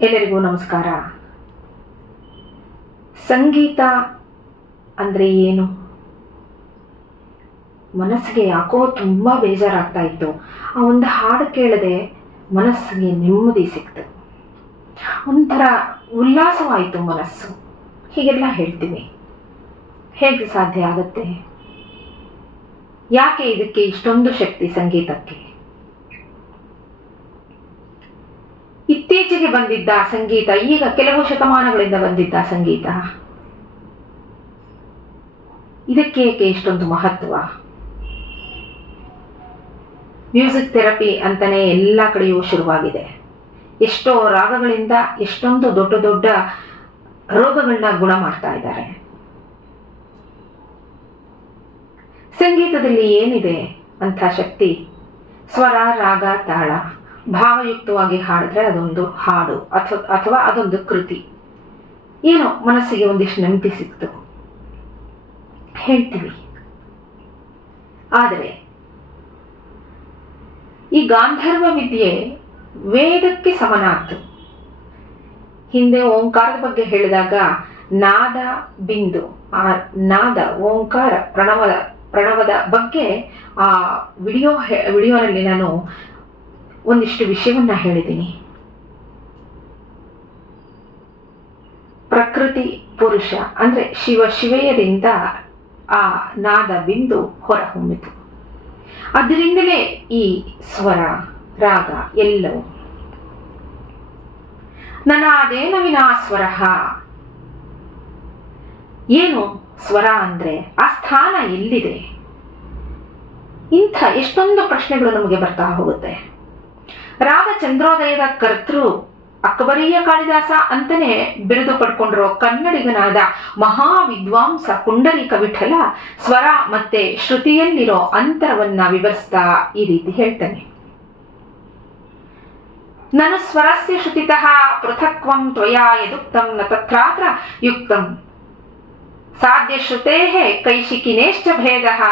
ಎಲ್ಲರಿಗೂ ನಮಸ್ಕಾರ. ಸಂಗೀತ ಅಂದರೆ ಏನು? ಮನಸ್ಸಿಗೆ ಯಾಕೋ ತುಂಬ ಬೇಜಾರಾಗ್ತಾ ಇತ್ತು. ಆ ಒಂದು ಹಾಡು ಕೇಳದೆ ಮನಸ್ಸಿಗೆ ನೆಮ್ಮದಿ ಸಿಕ್ತು, ಒಂಥರ ಉಲ್ಲಾಸವಾಯಿತು ಮನಸ್ಸು. ಹೀಗೆಲ್ಲ ಹೇಳ್ತೀವಿ, ಹೇಗೆ ಸಾಧ್ಯ ಆಗುತ್ತೆ? ಯಾಕೆ ಇದಕ್ಕೆ ಇಷ್ಟೊಂದು ಶಕ್ತಿ ಸಂಗೀತಕ್ಕೆ? ಇತ್ತೀಚೆಗೆ ಬಂದಿದ್ದ ಸಂಗೀತ, ಈಗ ಕೆಲವು ಶತಮಾನಗಳಿಂದ ಬಂದಿದ್ದ ಸಂಗೀತ, ಇದಕ್ಕೆ ಏಕೆ ಇಷ್ಟೊಂದು ಮಹತ್ವ? ಮ್ಯೂಸಿಕ್ ಥೆರಪಿ ಅಂತಾನೆ ಎಲ್ಲ ಕಡೆಯೂ ಶುರುವಾಗಿದೆ. ಎಷ್ಟೋ ರಾಗಗಳಿಂದ ಎಷ್ಟೊಂದು ದೊಡ್ಡ ದೊಡ್ಡ ರೋಗಗಳನ್ನ ಗುಣ ಮಾಡ್ತಾ ಇದ್ದಾರೆ. ಸಂಗೀತದಲ್ಲಿ ಏನಿದೆ ಅಂಥ ಶಕ್ತಿ? ಸ್ವರ, ರಾಗ, ತಾಳ ಭಾವಯುಕ್ತವಾಗಿ ಹಾಡಿದ್ರೆ ಅದೊಂದು ಹಾಡು ಅಥವಾ ಅದೊಂದು ಕೃತಿ. ಏನೋ ಮನಸ್ಸಿಗೆ ಒಂದಿಷ್ಟು ನೆಮ್ಮದಿ ಸಿಕ್ತು ಹೇಳ್ತೀವಿ. ಆದರೆ ಈ ಗಾಂಧರ್ವ ವಿದ್ಯೆ ವೇದಕ್ಕೆ ಸಮನಾಗ್ತು. ಹಿಂದೆ ಓಂಕಾರದ ಬಗ್ಗೆ ಹೇಳಿದಾಗ ನಾದ ಬಿಂದು, ಆ ನಾದ ಓಂಕಾರ ಪ್ರಣವದ ಬಗ್ಗೆ ಆ ವಿಡಿಯೋನಲ್ಲಿ ನಾನು ಒಂದಿಷ್ಟು ವಿಷಯವನ್ನ ಹೇಳಿದ್ದೀನಿ. ಪ್ರಕೃತಿ ಪುರುಷ ಅಂದ್ರೆ ಶಿವೆಯರಿಂದ ಆ ನಾದ ಬಿಂದು ಹೊರಹೊಮ್ಮಿತು. ಅದರಿಂದಲೇ ಈ ಸ್ವರ, ರಾಗ ಎಲ್ಲವೂ. ನನಾದೇನ ವಿನಾ ಸ್ವರಃ. ಏನು ಸ್ವರ ಅಂದ್ರೆ? ಆ ಸ್ಥಾನ ಎಲ್ಲಿದೆ? ಇಂಥ ಎಷ್ಟೊಂದು ಪ್ರಶ್ನೆಗಳು ನಮಗೆ ಬರ್ತಾ ಹೋಗುತ್ತೆ. ರಾಗಚಂದ್ರೋದಯದ ಕರ್ತೃ ಅಕ್ಬರೀಯ ಕಾಳಿದಾಸ ಅಂತಾನೆ ಬಿರುದು ಪಡ್ಕೊಂಡಿರೋ ಕನ್ನಡಿಗನಾದ ಮಹಾವಿದ್ವಾಂಸ ಪುಂಡರೀಕ ವಿಠಲ ಸ್ವರ ಮತ್ತೆ ಶ್ರುತಿಯಲ್ಲಿರೋ ಅಂತರವನ್ನ ವಿವರಿಸ್ತಾ ಈ ರೀತಿ ಹೇಳ್ತಾನೆ. ನನು ಸ್ವರಸ್ಯ ಶ್ರುತಿತಃ ಪೃಥಕ್ವಂ ತ್ವಯಾ ಯದುಕ್ತಂ ನ ತತ್ರಾತ್ರ ಯುಕ್ತಂ ಸಾಧ್ಯ ಶ್ರುತೇಃ ಕೈಶಿಕಿನೇಶ್ಚ ಭೇದಃ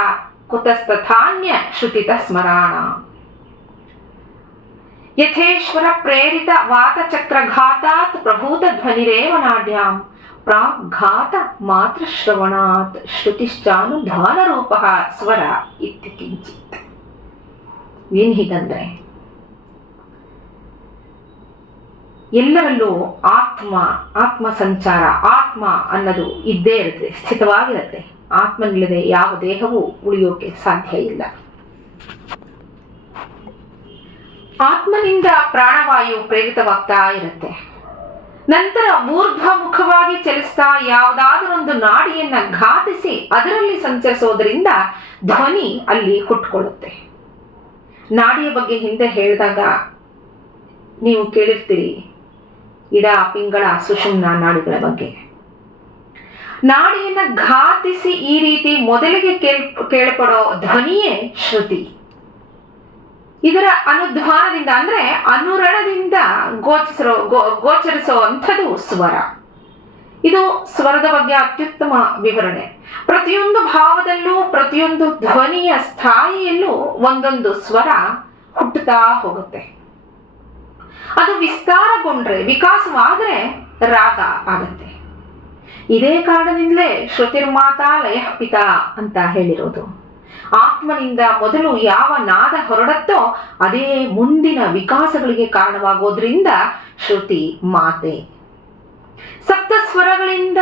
ಕುತಸ್ತಥಾನ್ಯ ಶ್ರುತಿತ ಸ್ಮರಾಣ. ಯಥೇಶ್ವರ ಪ್ರೇರಿತ ವಾತಚಕ್ರಘಾತಾತ್ ಪ್ರಭೂತ ಧ್ವನಿರೇವ ನಾಡ್ಯಾಂ ಪ್ರಾಘಾತ ಮಾತ್ರ ಶ್ರವಣಾತ್ ಶ್ರುತಿಶ್ಚಾನುಧಾನ ರೂಪಃ ಸ್ವರ ಇತ್ಯ ಕಿಂಚಿತ್. ಏನ್ ಹೀಗಂದ್ರೆ, ಎಲ್ಲರಲ್ಲೂ ಆತ್ಮ ಸಂಚಾರ, ಆತ್ಮ ಅನ್ನೋದು ಇದ್ದೇ ಇರುತ್ತೆ, ಸ್ಥಿತವಾಗಿರುತ್ತೆ. ಆತ್ಮನಿಲ್ಲದೆ ಯಾವ ದೇಹವೂ ಉಳಿಯೋಕೆ ಸಾಧ್ಯ ಇಲ್ಲ. ಆತ್ಮನಿಂದ ಪ್ರಾಣವಾಯು ಪ್ರೇರಿತವಾಗ್ತಾ ಇರುತ್ತೆ. ನಂತರ ಊರ್ಧ್ವಮುಖವಾಗಿ ಚಲಿಸ್ತಾ ಯಾವುದಾದರೊಂದು ನಾಡಿಯನ್ನ ಘಾತಿಸಿ ಅದರಲ್ಲಿ ಸಂಚರಿಸೋದ್ರಿಂದ ಧ್ವನಿ ಅಲ್ಲಿ ಹುಟ್ಕೊಳ್ಳುತ್ತೆ. ನಾಡಿಯ ಬಗ್ಗೆ ಹಿಂದೆ ಹೇಳಿದಾಗ ನೀವು ಕೇಳಿರ್ತೀರಿ, ಇಡ, ಪಿಂಗಳ, ಸುಷುಮ್ನ ನಾಡಿಗಳ ಬಗ್ಗೆ. ನಾಡಿಯನ್ನ ಘಾತಿಸಿ ಈ ರೀತಿ ಮೊದಲಿಗೆ ಕೇಳ್ಪಡೋ ಧ್ವನಿಯೇ ಶ್ರುತಿ. ಇದರ ಅನುಧ್ವಾನದಿಂದ ಅಂದ್ರೆ ಅನುರಣದಿಂದ ಗೋಚರಿಸೋ ಅಂಥದ್ದು ಸ್ವರ. ಇದು ಸ್ವರದ ಬಗ್ಗೆ ಅತ್ಯುತ್ತಮ ವಿವರಣೆ. ಪ್ರತಿಯೊಂದು ಭಾವದಲ್ಲೂ, ಪ್ರತಿಯೊಂದು ಧ್ವನಿಯ ಸ್ಥಾಯಿಯಲ್ಲೂ ಒಂದೊಂದು ಸ್ವರ ಹುಟ್ಟುತ್ತಾ ಹೋಗುತ್ತೆ. ಅದು ವಿಸ್ತಾರಗೊಂಡ್ರೆ, ವಿಕಾಸವಾದ್ರೆ ರಾಗ ಆಗತ್ತೆ. ಇದೇ ಕಾರಣದಿಂದಲೇ ಶ್ರುತಿರ್ಮಾತಾ ಲಯಃ ಪಿತಾ ಅಂತ ಹೇಳಿರೋದು. ಆತ್ಮನಿಂದ ಮೊದಲು ಯಾವ ನಾದ ಹೊರಡತ್ತೋ ಅದೇ ಮುಂದಿನ ವಿಕಾಸಗಳಿಗೆ ಕಾರಣವಾಗೋದ್ರಿಂದ ಶ್ರುತಿ ಮಾತೆ. ಸಪ್ತ ಸ್ವರಗಳಿಂದ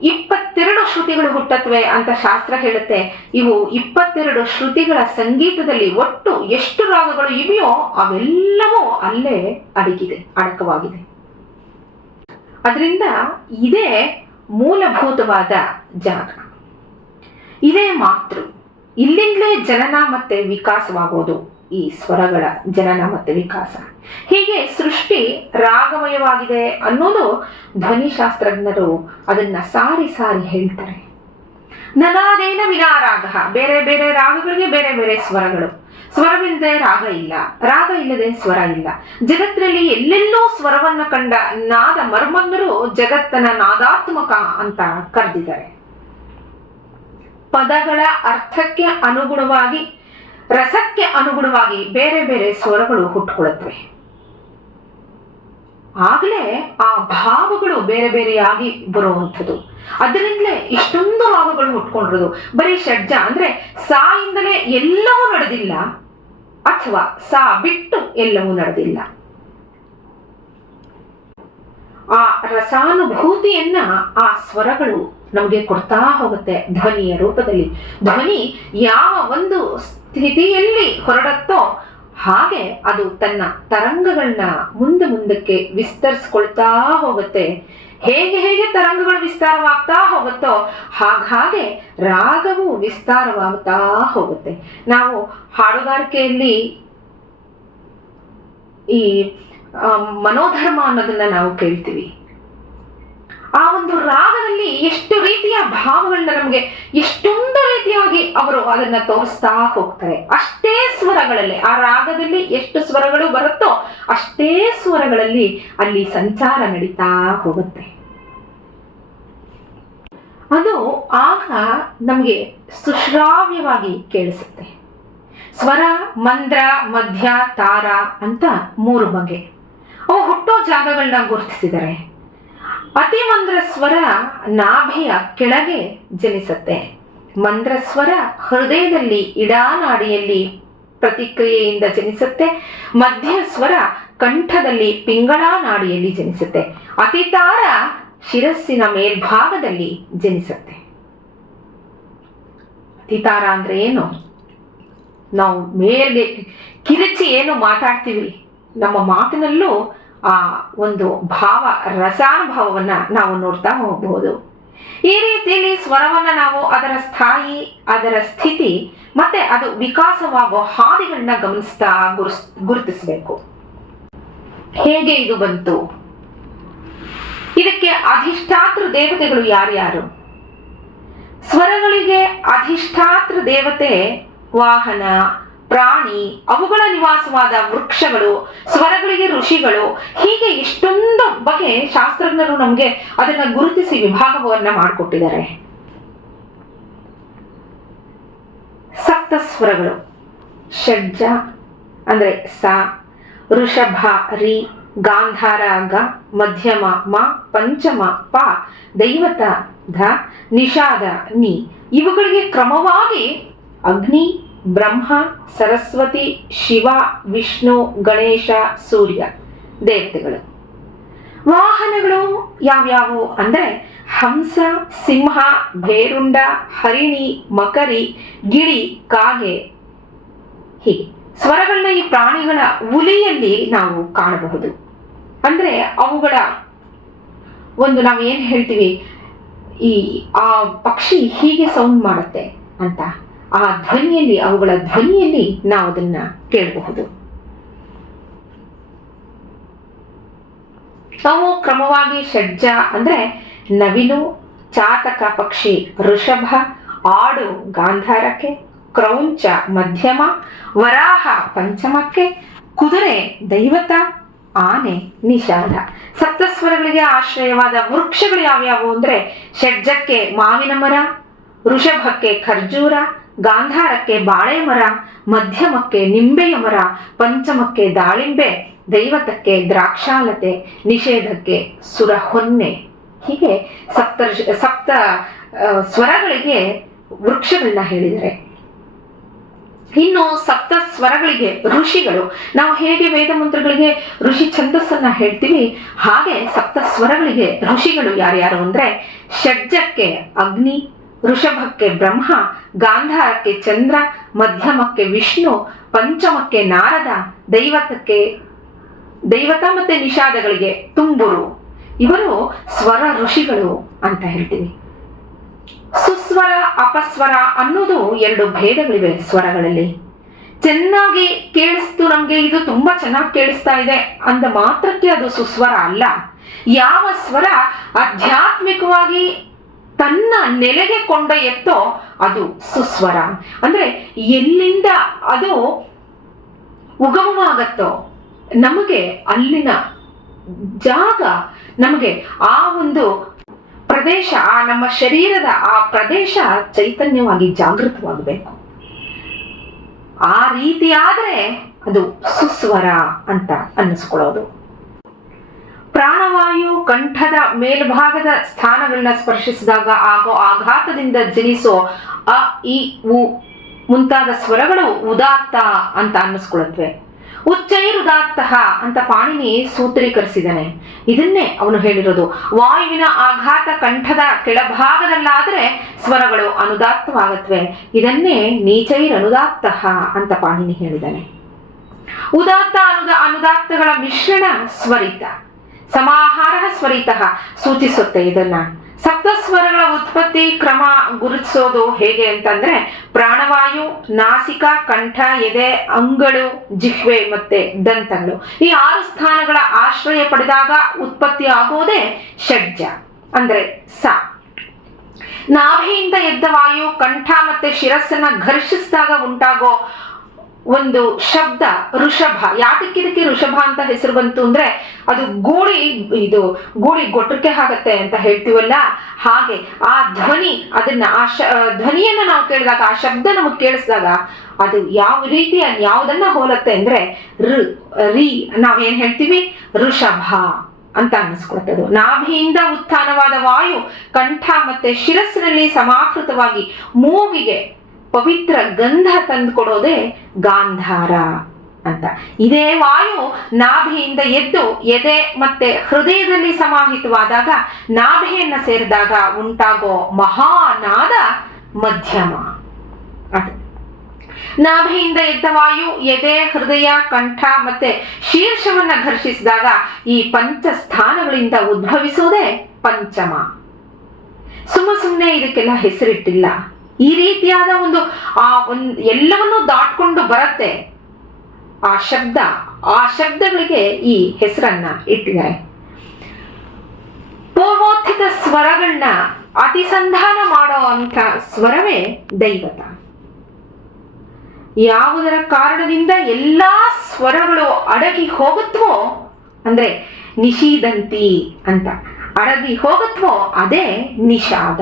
22 ಶ್ರುತಿಗಳು ಹುಟ್ಟತ್ವೆ ಅಂತ ಶಾಸ್ತ್ರ ಹೇಳುತ್ತೆ. ಇವು 22 ಶ್ರುತಿಗಳ ಸಂಗೀತದಲ್ಲಿ ಒಟ್ಟು ಎಷ್ಟು ರಾಗಗಳು ಇವೆಯೋ ಅವೆಲ್ಲವೂ ಅಲ್ಲೇ ಅಡಕವಾಗಿದೆ. ಅದರಿಂದ ಇದೇ ಮೂಲಭೂತವಾದ ಜಾಗ, ಇದೇ ಮಾತೃ. ಇಲ್ಲಿಂದಲೇ ಜನನ ಮತ್ತೆ ವಿಕಾಸವಾಗೋದು, ಈ ಸ್ವರಗಳ ಜನನ ಮತ್ತೆ ವಿಕಾಸ. ಹೀಗೆ ಸೃಷ್ಟಿ ರಾಗಮಯವಾಗಿದೆ ಅನ್ನೋದು ಧ್ವನಿಶಾಸ್ತ್ರಜ್ಞರು ಅದನ್ನ ಸಾರಿ ಹೇಳ್ತಾರೆ. ನನಾದೇನ ವಿನಾ ರಾಗ. ಬೇರೆ ಬೇರೆ ರಾಗಗಳಿಗೆ ಬೇರೆ ಬೇರೆ ಸ್ವರಗಳು. ಸ್ವರವಿಲ್ಲದೆ ರಾಗ ಇಲ್ಲ, ರಾಗ ಇಲ್ಲದೆ ಸ್ವರ ಇಲ್ಲ. ಜಗತ್ತಿನಲ್ಲಿ ಎಲ್ಲೆಲ್ಲೋ ಸ್ವರವನ್ನ ಕಂಡ ನಾದ ಮರ್ಮಜ್ಞರು ಜಗತ್ತನ ನಾದಾತ್ಮಕ ಅಂತ ಕರೆದಿದ್ದಾರೆ. ಪದಗಳ ಅರ್ಥಕ್ಕೆ ಅನುಗುಣವಾಗಿ, ರಸಕ್ಕೆ ಅನುಗುಣವಾಗಿ ಬೇರೆ ಬೇರೆ ಸ್ವರಗಳು ಹುಟ್ಟುಕೊಳ್ಳುತ್ತವೆ. ಆಗಲೇ ಆ ಭಾವಗಳು ಬೇರೆ ಬೇರೆಯಾಗಿ ಬರುವಂಥದ್ದು. ಅದರಿಂದಲೇ ಇಷ್ಟೊಂದು ರಾಗಗಳು ಹುಟ್ಕೊಂಡಿರೋದು. ಬರೀ ಷಡ್ಜ ಅಂದ್ರೆ ಸಾ ಇಂದಲೇ ಎಲ್ಲವೂ ನಡೆದಿಲ್ಲ, ಅಥವಾ ಸಾ ಬಿಟ್ಟು ಎಲ್ಲವೂ ನಡೆದಿಲ್ಲ. ಆ ರಸಾನುಭೂತಿಯನ್ನ ಆ ಸ್ವರಗಳು ನಮಗೆ ಕೊಡ್ತಾ ಹೋಗುತ್ತೆ ಧ್ವನಿಯ ರೂಪದಲ್ಲಿ. ಧ್ವನಿ ಯಾವ ಒಂದು ಸ್ಥಿತಿಯಲ್ಲಿ ಹೊರಡುತ್ತೋ ಹಾಗೆ ಅದು ತನ್ನ ತರಂಗಗಳನ್ನ ಮುಂದಕ್ಕೆ ವಿಸ್ತರಿಸ್ಕೊಳ್ತಾ ಹೋಗುತ್ತೆ. ಹೇಗೆ ಹೇಗೆ ತರಂಗಗಳು ವಿಸ್ತಾರವಾಗ್ತಾ ಹೋಗುತ್ತೋ ಹಾಗೆ ರಾಗವು ವಿಸ್ತಾರವಾಗ್ತಾ ಹೋಗುತ್ತೆ. ನಾವು ಹಾಡುಗಾರಿಕೆಯಲ್ಲಿ ಈ ಮನೋಧರ್ಮ ಅನ್ನೋದನ್ನ ನಾವು ಕೇಳ್ತೀವಿ. ಆ ಒಂದು ರಾಗದಲ್ಲಿ ಎಷ್ಟು ರೀತಿಯ ಭಾವಗಳನ್ನ ನಮಗೆ ಎಷ್ಟೊಂದು ರೀತಿಯಾಗಿ ಅವರು ಅದನ್ನ ತೋರಿಸ್ತಾ ಹೋಗ್ತಾರೆ. ಅಷ್ಟೇ ಸ್ವರಗಳಲ್ಲಿ, ಆ ರಾಗದಲ್ಲಿ ಎಷ್ಟು ಸ್ವರಗಳು ಬರುತ್ತೋ ಅಷ್ಟೇ ಸ್ವರಗಳಲ್ಲಿ ಅಲ್ಲಿ ಸಂಚಾರ ನಡೀತಾ ಹೋಗುತ್ತೆ. ಅದು ಆಗ ನಮಗೆ ಸುಶ್ರಾವ್ಯವಾಗಿ ಕೇಳಿಸುತ್ತೆ. ಸ್ವರ, ಮಂದ್ರ, ಮಧ್ಯ, ತಾರ ಅಂತ 3 ಬಗೆ. ಅವು ಹುಟ್ಟೋ ಜಾಗಗಳನ್ನ ಗುರುತಿಸಿದರೆ, ಅತಿ ಮಂದ್ರ ಸ್ವರ ನಾಭಿಯ ಕೆಳಗೆ ಜನಿಸುತ್ತೆ. ಮಂದ್ರ ಸ್ವರ ಹೃದಯದಲ್ಲಿ ಇಡಾನಾಡಿಯಲ್ಲಿ ಪ್ರತಿಕ್ರಿಯೆಯಿಂದ ಜನಿಸುತ್ತೆ. ಮಧ್ಯ ಸ್ವರ ಕಂಠದಲ್ಲಿ ಪಿಂಗಳ ನಾಡಿಯಲ್ಲಿ ಜನಿಸುತ್ತೆ. ಅತಿತಾರ ಶಿರಸ್ಸಿನ ಮೇಲ್ಭಾಗದಲ್ಲಿ ಜನಿಸುತ್ತೆ. ಅತಿತಾರ ಅಂದ್ರೆ ಏನು? ನಾವು ಮೇಲೆ ಕಿರಿಚಿ ಏನು ಮಾತಾಡ್ತೀವಿ, ನಮ್ಮ ಮಾತಿನಲ್ಲೂ ಆ ಒಂದು ಭಾವ, ರಸಾನುಭವವನ್ನ ನಾವು ನೋಡ್ತಾ ಹೋಗಬಹುದು. ಈ ರೀತಿಯಲ್ಲಿ ಸ್ವರವನ್ನ ನಾವು ಅದರ ಸ್ಥಾಯಿ, ಅದರ ಸ್ಥಿತಿ ಮತ್ತೆ ಅದು ವಿಕಾಸವಾಗೋ ಹಾದಿಗಳನ್ನ ಗಮನಿಸ್ತಾ ಗುರುತಿಸಬೇಕು. ಹೇಗೆ ಇದು ಬಂತು? ಇದಕ್ಕೆ ಅಧಿಷ್ಠಾತೃ ದೇವತೆಗಳು ಯಾರ್ಯಾರು? ಸ್ವರಗಳಿಗೆ ಅಧಿಷ್ಠಾತೃ ದೇವತೆ ವಾಹನ, ಪ್ರಾಣಿ, ಅವುಗಳ ನಿವಾಸವಾದ ವೃಕ್ಷಗಳು, ಸ್ವರಗಳಿಗೆ ಋಷಿಗಳು, ಹೀಗೆ ಎಷ್ಟೊಂದು ಬಗೆ ಶಾಸ್ತ್ರಜ್ಞರು ನಮಗೆ ಅದನ್ನ ಗುರುತಿಸಿ ವಿಭಾಗವನ್ನ ಮಾಡಿಕೊಟ್ಟಿದ್ದಾರೆ. ಸಪ್ತ ಸ್ವರಗಳು: ಷಡ್ಜ ಅಂದ್ರೆ ಸ, ಋಷಭ ರಿ, ಗಾಂಧಾರ ಗ, ಮಧ್ಯಮ ಮ, ಪಂಚಮ ಪ, ದೈವತ ಧ, ನಿಷಾದ ನಿ. ಇವುಗಳಿಗೆ ಕ್ರಮವಾಗಿ ಅಗ್ನಿ, ಬ್ರಹ್ಮ, ಸರಸ್ವತಿ, ಶಿವ, ವಿಷ್ಣು, ಗಣೇಶ, ಸೂರ್ಯ ದೇವತೆಗಳು. ವಾಹನಗಳು ಯಾವ್ಯಾವು ಅಂದ್ರೆ ಹಂಸ, ಸಿಂಹ, ಭೇರುಂಡ, ಹರಿಣಿ, ಮಕರಿ, ಗಿಳಿ, ಕಾಗೆ. ಹೀಗೆ ಸ್ವರಗಳನ್ನ ಈ ಪ್ರಾಣಿಗಳ ಉಲಿಯಲ್ಲಿ ನಾವು ಕಾಣಬಹುದು. ಅಂದ್ರೆ ಅವುಗಳ ಒಂದು ನಾವು ಏನ್ ಹೇಳ್ತೀವಿ, ಆ ಪಕ್ಷಿ ಹೀಗೆ ಸೌಂಡ್ ಮಾಡುತ್ತೆ ಅಂತ, ಆ ಧ್ವನಿಯಲ್ಲಿ, ಅವುಗಳ ಧ್ವನಿಯಲ್ಲಿ ನಾವು ಅದನ್ನ ಕೇಳಬಹುದು. ಅವು ಕ್ರಮವಾಗಿ ಷಡ್ಜ ಅಂದ್ರೆ ನವಿಲು, ಚಾತಕ ಪಕ್ಷಿ ಋಷಭ, ಆಡು ಗಾಂಧಾರಕ್ಕೆ, ಕ್ರೌಂಚ ಮಧ್ಯಮ, ವರಾಹ ಪಂಚಮಕ್ಕೆ, ಕುದುರೆ ದೈವತ, ಆನೆ ನಿಷಾದ. ಸಪ್ತಸ್ವರಗಳಿಗೆ ಆಶ್ರಯವಾದ ವೃಕ್ಷಗಳು ಯಾವ್ಯಾವು ಅಂದ್ರೆ ಷಡ್ಜಕ್ಕೆ ಮಾವಿನ ಮರ, ಋಷಭಕ್ಕೆ ಖರ್ಜೂರ, ಗಾಂಧಾರಕ್ಕೆ ಬಾಳೆ ಮರ, ಮಧ್ಯಮಕ್ಕೆ ನಿಂಬೆಯ ಮರ, ಪಂಚಮಕ್ಕೆ ದಾಳಿಂಬೆ, ದೈವತಕ್ಕೆ ದ್ರಾಕ್ಷಾಲತೆ, ನಿಷೇಧಕ್ಕೆ ಸುರ ಹೊನ್ನೆ. ಹೀಗೆ ಸಪ್ತ ಸ್ವರಗಳಿಗೆ ವೃಕ್ಷಗಳನ್ನ ಹೇಳಿದರೆ, ಇನ್ನು ಸಪ್ತ ಸ್ವರಗಳಿಗೆ ಋಷಿಗಳು. ನಾವು ಹೇಗೆ ವೇದ ಮಂತ್ರಗಳಿಗೆ ಋಷಿ ಛಂದಸ್ಸನ್ನ ಹೇಳ್ತೀವಿ, ಹಾಗೆ ಸಪ್ತ ಸ್ವರಗಳಿಗೆ ಋಷಿಗಳು ಯಾರ್ಯಾರು ಅಂದ್ರೆ ಷಡ್ಜಕ್ಕೆ ಅಗ್ನಿ, ಋಷಭಕ್ಕೆ ಬ್ರಹ್ಮ, ಗಾಂಧಾರಕ್ಕೆ ಚಂದ್ರ, ಮಧ್ಯಮಕ್ಕೆ ವಿಷ್ಣು, ಪಂಚಮಕ್ಕೆ ನಾರದ, ದೈವತ ಮತ್ತೆ ನಿಷಾದಗಳಿಗೆ ತುಂಬುರು. ಇವರು ಸ್ವರ ಋಷಿಗಳು ಅಂತ ಹೇಳ್ತೀವಿ. ಸುಸ್ವರ, ಅಪಸ್ವರ ಅನ್ನೋದು 2 ಭೇದಗಳಿವೆ ಸ್ವರಗಳಲ್ಲಿ. ಚೆನ್ನಾಗಿ ಕೇಳಿಸ್ತು, ನಮ್ಗೆ ಇದು ತುಂಬಾ ಚೆನ್ನಾಗಿ ಕೇಳಿಸ್ತಾ ಇದೆ ಅಂದ ಮಾತ್ರಕ್ಕೆ ಅದು ಸುಸ್ವರ ಅಲ್ಲ. ಯಾವ ಸ್ವರ ಆಧ್ಯಾತ್ಮಿಕವಾಗಿ ತನ್ನ ನೆಲೆಗೆ ಕೊಂಡೊಯ್ಯುತ್ತೋ ಅದು ಸುಸ್ವರ. ಅಂದ್ರೆ ಎಲ್ಲಿಂದ ಅದು ಉಗಮವಾಗತ್ತೋ ನಮಗೆ ಅಲ್ಲಿನ ಜಾಗ, ನಮಗೆ ಆ ಒಂದು ಪ್ರದೇಶ, ಆ ನಮ್ಮ ಶರೀರದ ಆ ಪ್ರದೇಶ ಚೈತನ್ಯವಾಗಿ ಜಾಗೃತವಾಗಬೇಕು. ಆ ರೀತಿ ಆದ್ರೆ ಅದು ಸುಸ್ವರ ಅಂತ ಅನ್ನಿಸ್ಕೊಳ್ಳೋದು. ಪ್ರಾಣವಾಯು ಕಂಠದ ಮೇಲ್ಭಾಗದ ಸ್ಥಾನಗಳನ್ನ ಸ್ಪರ್ಶಿಸಿದಾಗ ಆಗೋ ಆಘಾತದಿಂದ ಜನಿಸೋ ಅ ಇ ಉ ಮುಂತಾದ ಸ್ವರಗಳು ಉದಾತ್ತ ಅಂತ ಅನ್ನಿಸ್ಕೊಳತ್ವೆ. ಉಚ್ಚೈರುದಾತ್ತ ಅಂತ ಪಾಣಿನಿ ಸೂತ್ರೀಕರಿಸಿದಾನೆ. ಇದನ್ನೇ ಅವನು ಹೇಳಿರೋದು. ವಾಯುವಿನ ಆಘಾತ ಕಂಠದ ಕೆಳಭಾಗದಲ್ಲಾದರೆ ಸ್ವರಗಳು ಅನುದಾತ್ತವಾಗತ್ವೆ. ಇದನ್ನೇ ನೀಚೈರನುದಾತ್ತ ಅಂತ ಪಾಣಿನಿ ಹೇಳಿದಾನೆ. ಉದಾತ್ತ ಅನುದಾತ್ತಗಳ ಮಿಶ್ರಣ ಸ್ವರಿತ, ಸಮಾಹಾರ ಸ್ವರಿತ ಸೂಚಿಸುತ್ತೆ. ಇದನ್ನ ಸಪ್ತಸ್ವರಗಳ ಉತ್ಪತ್ತಿ ಕ್ರಮ ಗುರುತಿಸೋದು ಹೇಗೆ ಅಂತಂದ್ರೆ, ಪ್ರಾಣವಾಯು ನಾಸಿಕ, ಕಂಠ, ಎದೆ, ಅಂಗಳು, ಜಿಹ್ವೆ ಮತ್ತೆ ದಂತಗಳು, ಈ 6 ಸ್ಥಾನಗಳ ಆಶ್ರಯ ಪಡೆದಾಗ ಉತ್ಪತ್ತಿ ಆಗೋದೇ ಷಡ್ಜ ಅಂದ್ರೆ ಸ. ನಾಭಿಯಿಂದ ಎದ್ದ ವಾಯು ಕಂಠ ಮತ್ತೆ ಶಿರಸ್ಸನ್ನ ಘರ್ಷಿಸಿದಾಗ ಉಂಟಾಗೋ ಒಂದು ಶಬ್ದ ಋಷಭ. ಯಾತಕ್ಕಿದಕ್ಕೆ ಋಷಭ ಅಂತ ಹೆಸರು ಬಂತು ಅಂದ್ರೆ, ಅದು ಗೂಳಿ ಗೊಟ್ಟಕ್ಕೆ ಆಗತ್ತೆ ಅಂತ ಹೇಳ್ತೀವಲ್ಲ, ಹಾಗೆ ಆ ಧ್ವನಿ, ಧ್ವನಿಯನ್ನ ನಾವು ಕೇಳಿದಾಗ, ಆ ಶಬ್ದ ನಮಗೆ ಕೇಳಿಸಿದಾಗ ಅದು ಯಾವ ರೀತಿ ಯಾವುದನ್ನ ಹೋಲತ್ತೆ ಅಂದ್ರೆ ರಿ ನಾವೇನ್ ಹೇಳ್ತೀವಿ ಋಷಭ ಅಂತ ಅನ್ನಿಸ್ಕೊಳ್ತದೆ. ನಾಭಿಯಿಂದ ಉತ್ಥಾನವಾದ ವಾಯು ಕಂಠ ಮತ್ತೆ ಶಿರಸ್ಸಿನಲ್ಲಿ ಸಮಾಕೃತವಾಗಿ ಮೂಗಿಗೆ ಪವಿತ್ರ ಗಂಧ ತಂದುಕೊಡೋದೇ ಗಾಂಧಾರ ಅಂತ. ಇದೇ ವಾಯು ನಾಭಿಯಿಂದ ಎದ್ದು ಎದೆ ಮತ್ತೆ ಹೃದಯದಲ್ಲಿ ಸಮಾಹಿತವಾದಾಗ, ನಾಭಿಯನ್ನ ಸೇರಿದಾಗ ಉಂಟಾಗೋ ಮಹಾನಾದ ಮಧ್ಯಮ. ಅದು ನಾಭಿಯಿಂದ ಎದ್ದ ವಾಯು ಎದೆ, ಹೃದಯ, ಕಂಠ ಮತ್ತೆ ಶೀರ್ಷವನ್ನ ಘರ್ಷಿಸಿದಾಗ ಈ ಪಂಚಸ್ಥಾನಗಳಿಂದ ಉದ್ಭವಿಸೋದೇ ಪಂಚಮ. ಸುಮ್ಮನೆ ಇದಕ್ಕೆಲ್ಲ ಹೆಸರಿಟ್ಟಿಲ್ಲ. ಈ ರೀತಿಯಾದ ಒಂದು ಎಲ್ಲವನ್ನೂ ದಾಟ್ಕೊಂಡು ಬರತ್ತೆ ಆ ಶಬ್ದ. ಆ ಶಬ್ದಗಳಿಗೆ ಈ ಹೆಸರನ್ನ ಇಟ್ಟಿದ್ದಾರೆ. ಪೂರ್ವೋತ್ಥಿತ ಸ್ವರಗಳನ್ನ ಅತಿಸಂಧಾನ ಮಾಡೋ ಅಂತ ಸ್ವರವೇ ದೈವತ. ಯಾವುದರ ಕಾರಣದಿಂದ ಎಲ್ಲಾ ಸ್ವರಗಳು ಅಡಗಿ ಹೋಗುತ್ತವೋ ಅಂದ್ರೆ ನಿಷೀದಂತಿ ಅಂತ ಅಡಗಿ ಹೋಗುತ್ತವೋ ಅದೇ ನಿಷಾದ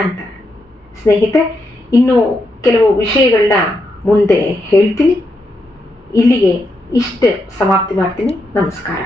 ಅಂತ. ಸ್ನೇಹಿತರೆ, ಇನ್ನು ಕೆಲವು ವಿಷಯಗಳನ್ನ ಮುಂದೆ ಹೇಳ್ತೀನಿ. ಇಲ್ಲಿಗೆ ಇಷ್ಟು ಸಮಾಪ್ತಿ ಮಾಡ್ತೀನಿ. ನಮಸ್ಕಾರ.